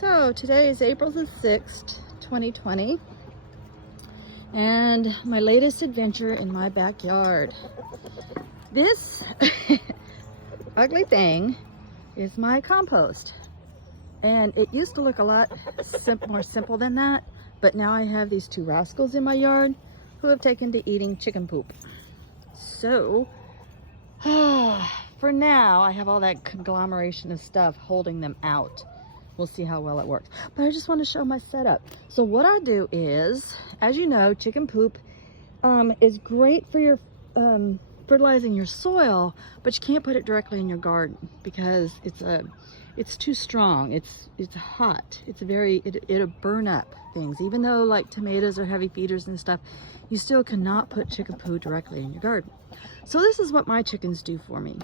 So today is April the 6th, 2020, and my latest adventure in my backyard. This ugly thing is my compost, and it used to look a lot more simple than that, but now I have these two rascals in my yard who have taken to eating chicken poop. So for now I have all that conglomeration of stuff holding them out. We'll see how well it works. But I just want to show my setup. So what I do is, as you know, chicken poop is great for your fertilizing your soil, but you can't put it directly in your garden because it's too strong. It's hot. It'll burn up things. Even though like tomatoes are heavy feeders and stuff, you still cannot put chicken poo directly in your garden. So this is what my chickens do for me.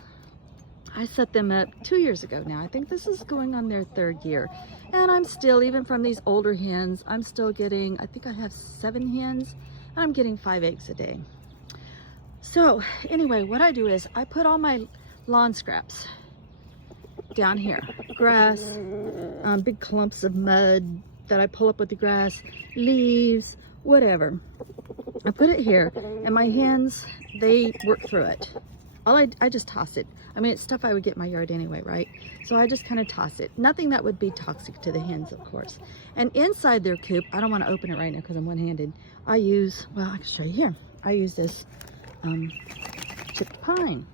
I set them up 2 years ago now. I think this is going on their 3rd year. And I'm still, even from these older hens, I'm still getting, I think I have 7 hens, and I'm getting 5 eggs a day. So anyway, what I do is I put all my lawn scraps down here. Grass, big clumps of mud that I pull up with the grass, leaves, whatever. I put it here, and my hens, they work through it. I just toss it. I mean, it's stuff I would get in my yard anyway, right? So I just kind of toss it. Nothing that would be toxic to the hens, of course. And inside their coop, I don't want to open it right now because I'm one-handed. I use, well, I can show you here. I use this chipped pine.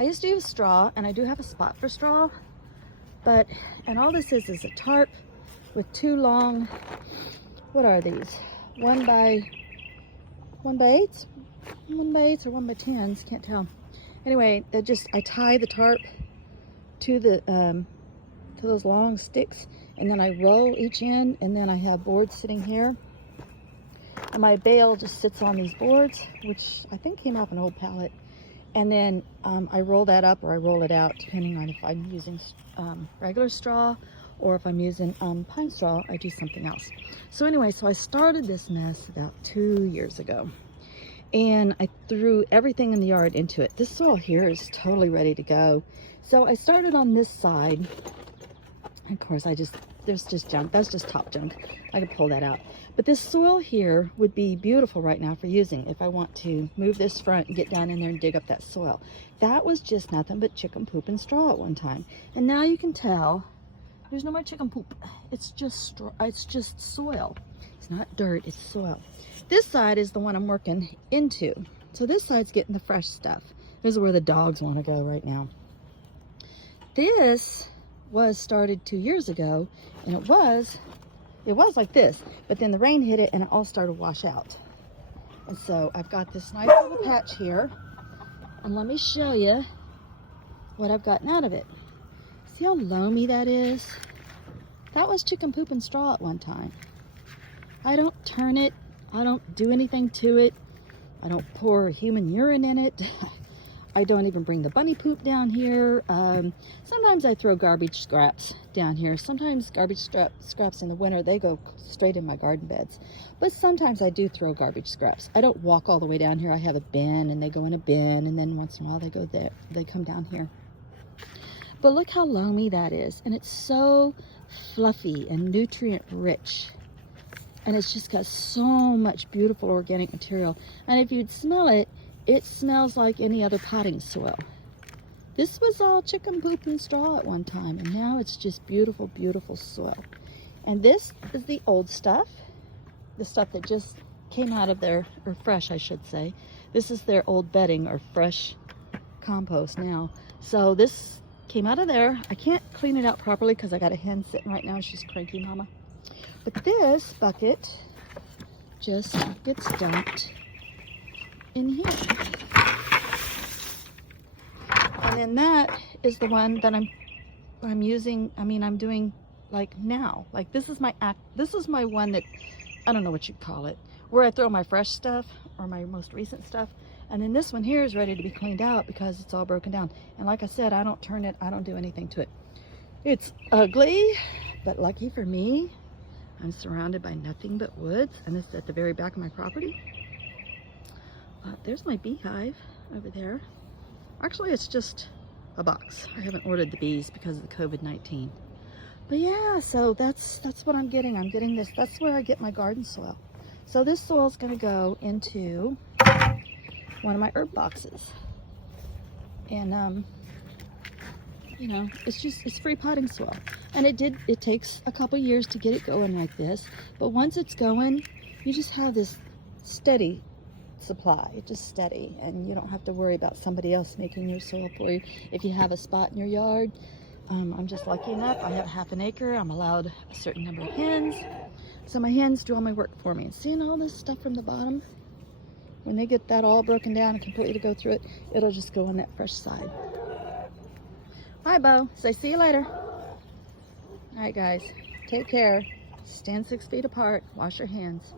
I used to use straw, and I do have a spot for straw. And all this is a tarp with 2 long, what are these? 1 by 8s? 1 by 8s or 1 by 10s, can't tell. Anyway, I tie the tarp to those long sticks, and then I roll each end, and then I have boards sitting here. And my bale just sits on these boards, which I think came off an old pallet. And then I roll that up or I roll it out, depending on if I'm using regular straw or if I'm using pine straw, I do something else. So anyway, so I started this mess about 2 years ago. And I threw everything in the yard into it. This soil here is totally ready to go. So I started on this side. Of course, there's just junk. That's just top junk. I could pull that out. But this soil here would be beautiful right now for using if I want to move this front and get down in there and dig up that soil. That was just nothing but chicken poop and straw at one time. And now you can tell there's no more chicken poop. It's just straw. It's just soil. It's not dirt, it's soil. This side is the one I'm working into. So this side's getting the fresh stuff. This is where the dogs want to go right now. This was started 2 years ago, and it was like this, but then the rain hit it and it all started to wash out. And so I've got this nice little patch here, and let me show you what I've gotten out of it. See how loamy that is? That was chicken poop and straw at one time. I don't turn it. I don't do anything to it. I don't pour human urine in it. I don't even bring the bunny poop down here. Sometimes I throw garbage scraps down here. Sometimes garbage scraps in the winter, they go straight in my garden beds. But sometimes I do throw garbage scraps. I don't walk all the way down here. I have a bin, and they go in a bin, and then once in a while they go there. They come down here. But look how loamy that is. And it's so fluffy and nutrient rich. And it's just got so much beautiful organic material. And if you'd smell it, it smells like any other potting soil. This was all chicken poop and straw at one time, and now it's just beautiful, beautiful soil. And this is the old stuff, the stuff that just came out of their, or fresh, I should say. This is their old bedding or fresh compost now. So this came out of there. I can't clean it out properly because I got a hen sitting right now. She's cranky mama. But this bucket just gets dumped in here. And then that is the one that I'm using. I mean, I'm doing like now. Like this is my one that, I don't know what you'd call it, where I throw my fresh stuff or my most recent stuff. And then this one here is ready to be cleaned out because it's all broken down. And like I said, I don't turn it, I don't do anything to it. It's ugly, but lucky for me, I'm surrounded by nothing but woods, and this is at the very back of my property. There's my beehive over there. Actually, it's just a box. I haven't ordered the bees because of the COVID-19. But yeah, so that's what I'm getting. I'm getting this. That's where I get my garden soil. So this soil is going to go into one of my herb boxes. And you know, it's free potting soil. And it takes a couple years to get it going like this, but once it's going, you just have this steady supply. It's just steady, and you don't have to worry about somebody else making your soil for you. If you have a spot in your yard, I'm just lucky enough, I have half an acre. I'm allowed a certain number of hens, so my hens do all my work for me. Seeing all this stuff from the bottom, when they get that all broken down and completely to go through it, it'll just go on that fresh side. Hi, Bo. Say see you later. All right, guys, take care. Stand 6 feet apart. Wash your hands.